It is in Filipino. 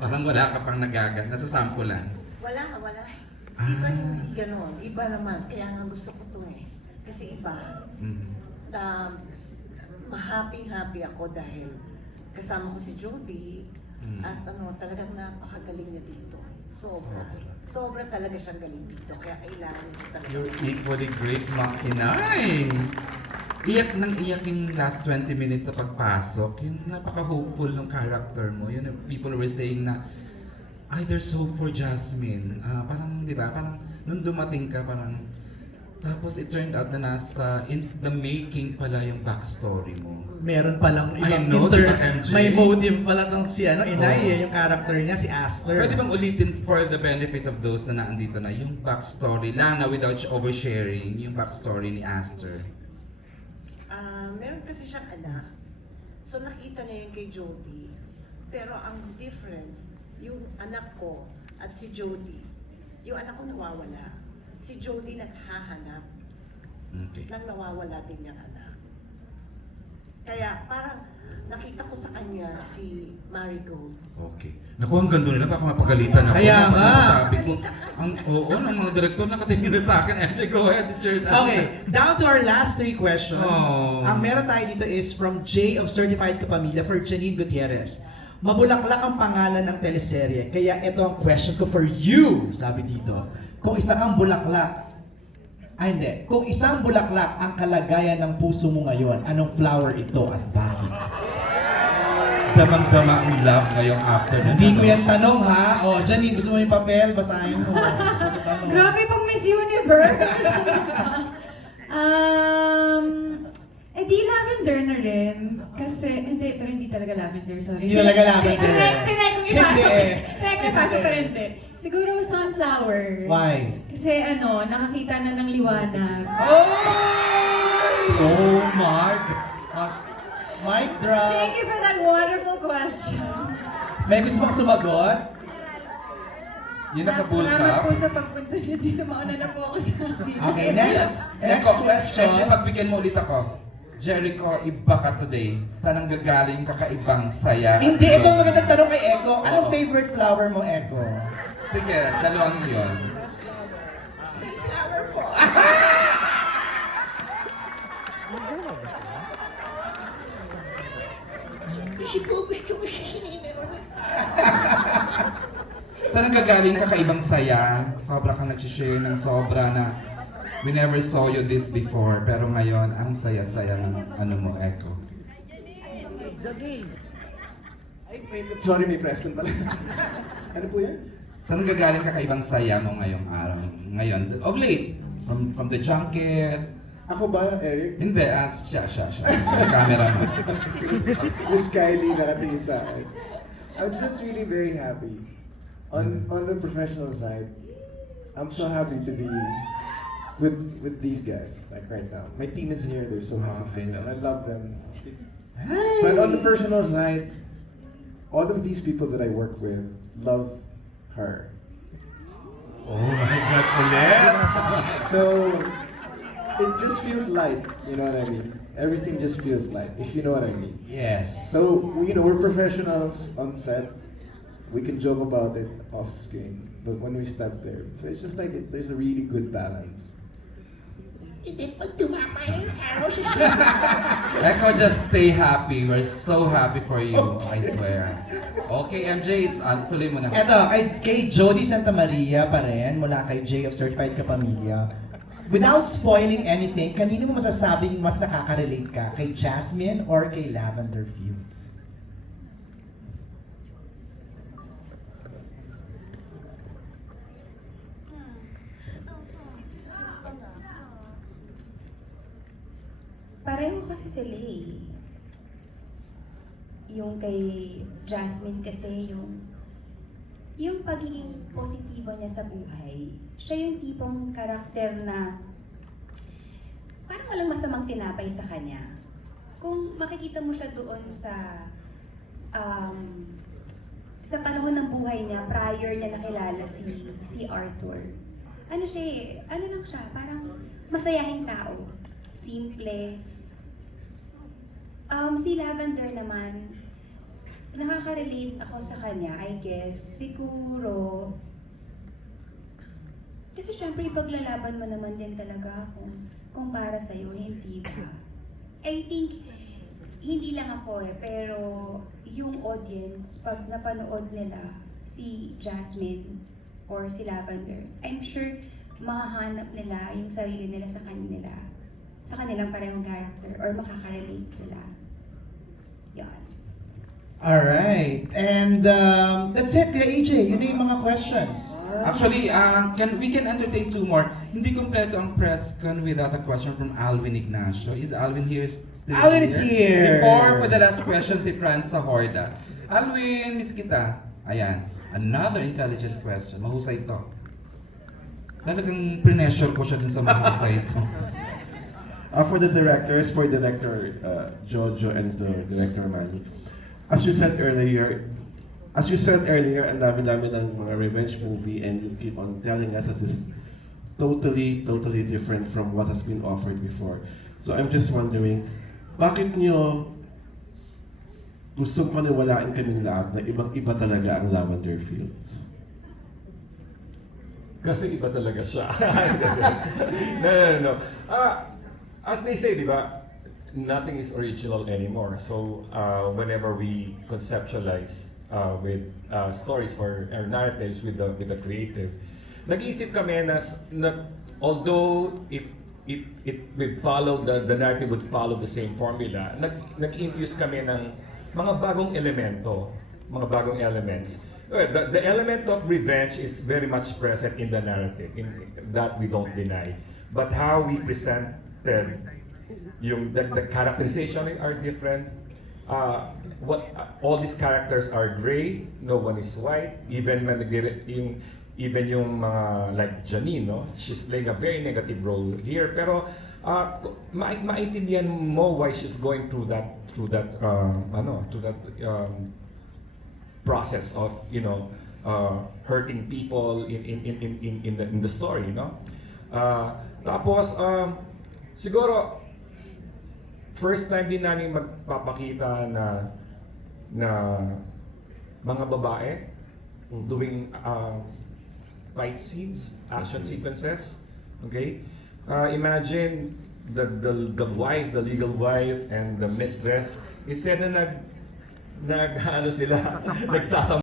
Parang wala ka pang nagagat, nasusampulan. Wala, wala. Ah. Iba hindi ganon. Iba naman. Kaya nga gusto ko to eh. Kasi iba. Mm. Na ma-happy-happy ako dahil kasama ko si Jody. Mm. At ano, talagang napakagaling niya dito. Sobra. Sobra talaga siyang galing dito. Kaya kailangan ko talaga. You're equally great, Makinay! Iyak nang iyak yung last 20 minutes sa pagpasok. Yung napaka-hopeful ng character mo. Yun, people were saying na, ay, there's hope for Jasmine. Ah, parang, di ba, parang nung dumating ka, parang, tapos it turned out na nasa in the making pala yung backstory mo. Meron palang I ibang know, inter... di ba, MJ? May motive pala tong si ano, Inay, Oo. eh, yung character niya, si Aster. Pwede bang ulitin for the benefit of those na naandito na, yung backstory lang na without oversharing, yung backstory ni Aster. Ah, meron kasi siyang anak. So nakita niya yun kay Jody. Pero ang difference, yung anak ko at si Jody, yung anak ko nawawala. Si Jody naghahanap Okay. ng nawawala din niyang anak. Kaya parang nakita ko sa kanya si Marigold. Okay. Naku, hanggang doon nila, baka mapagalitan ako. Kaya Baka nga. masasabi ko, ang, oo, ng mga direktor nakatingin na sa akin. MJ, go ahead, Richard. Okay, down to our last three questions. Oh. Ang meron tayo dito is from J of Certified Kapamilya for Janine Gutierrez. Mabulaklak ang pangalan ng teleserye, kaya ito ang question ko for you, sabi dito. Kung isa kang bulaklak, ay hindi, kung isang bulaklak ang kalagayan ng puso mo ngayon, anong flower ito at bakit? Damang-dama ang love ngayong afternoon. Hindi ko yan tanong ha. O, Janine, gusto mo yung papel? Basahin mo. Grabe pang Miss Universe! um, eh di lavender na rin. Kasi, hindi, pero hindi talaga lavender. Sorry. Hindi talaga lavender. Tinry tinry kong ipasok. Pero hindi. Siguro sunflower. Why? Kasi ano, nakakita na ng liwanag. Oh my God. Mic drop. Thank you for that wonderful question. May gusto bang sumagot? Yung naka-bull Salamat cap. po sa pagpunta niyo dito. Mauna na po ako sa atin. Okay, next. Next question. MJ, pagbigyan mo ulit ako. Jericho, iba ka today. Saan ang gagaling kakaibang saya? Hindi, ito ang magandang tanong kay Eko. Anong Oo. favorite flower mo, Eko? Sige, dalawang yun. Saan ang gagaling kakaibang saya? Sobra kang nag-share ng sobra na we never saw you this before. Pero ngayon, ang saya-saya ng ano mo, Echo. Ay, wait, sorry, may press con pala. ano po yan? Saan gagaling kakaibang saya mo ngayong araw? Ngayon, of late, from from the junket, Ako ba, Eric? Hindi, as siya, siya, siya. Yung camera mo. Miss Kylie nakatingin sa akin. I'm just really very happy. On on the professional side, I'm so happy to be with with these guys, like right now. My team is here, they're so happy and I love them. Hey. But on the personal side, all of these people that I work with love her. Oh my God, ulit! So it just feels light, you know what I mean? Everything just feels light, if you know what I mean. Yes. So you know we're professionals on set. We can joke about it off screen, but when we step there, so it's just like it, there's a really good balance. Echo, just stay happy. We're so happy for you, I swear. Okay, MJ, it's on. Tuloy mo na. Eto, kay, kay Jody Santa Maria pa rin, mula kay J of Certified Kapamilya. Without spoiling anything, kanino mo masasabing mas nakaka-relate ka? Kay Jasmine or kay Lavender Fields? Pareho kasi sila eh. Yung kay Jasmine kasi yung yung pagiging positibo niya sa buhay. Siya yung tipong karakter na parang walang masamang tinapay sa kanya. Kung makikita mo siya doon sa um, sa panahon ng buhay niya, prior niya nakilala si si Arthur. Ano siya eh, ano lang siya, parang masayahing tao. Simple. Um, si Lavender naman, nakaka-relate ako sa kanya, I guess, siguro, kasi syempre ipaglalaban mo naman din talaga kung, kung para sa'yo, hindi ba? I think, hindi lang ako eh, pero yung audience, pag napanood nila si Jasmine or si Lavender, I'm sure mahahanap nila yung sarili nila sa kanila, sa kanilang parehong character or makaka-relate sila. Yan. Alright. And um, that's it, Kuya AJ. Yun na yung mga questions. Actually, uh, can we can entertain two more. Hindi kompleto ang press con without a question from Alvin Ignacio. Is Alvin here still Alvin is here. Before, for the last question, si Franz Sahorda. Alvin, miss kita. Ayan. Another intelligent question. Mahusay to. Talagang pre-measure ko siya dun sa mahusay ito. Uh, for the directors, for director uh, Jojo and the director Manny, as you said earlier, as you said earlier, ang dami-dami ng mga revenge movie and you keep on telling us that it's totally, totally different from what has been offered before. So I'm just wondering, bakit nyo gustong paniwalaan kaming lahat na ibang-iba talaga ang Lavender Fields? Kasi iba talaga siya. no, no, no. Ah, as they say, di ba, nothing is original anymore. So, uh, whenever we conceptualize uh, with uh, stories for our narratives with the with the creative, nag-iisip kami na, na although it it it would follow the the narrative would follow the same formula, nag nag-infuse kami ng mga bagong elemento, mga bagong elements. The, the element of revenge is very much present in the narrative, in that we don't deny. But how we presented yung the, the characterization are different. Uh, what uh, all these characters are gray, no one is white. Even when yung even yung mga like Janine, no? She's playing a very negative role here. Pero uh, ma maintindihan mo why she's going through that through that um, ano, to that um, process of you know uh, hurting people in in in in in, in the in the story, no? Uh, tapos um, siguro first time din namin magpapakita na na mga babae doing uh, fight scenes, action sequences. Okay? Uh, imagine the, the the wife, the legal wife and the mistress instead na nag nag ano sila nagsasam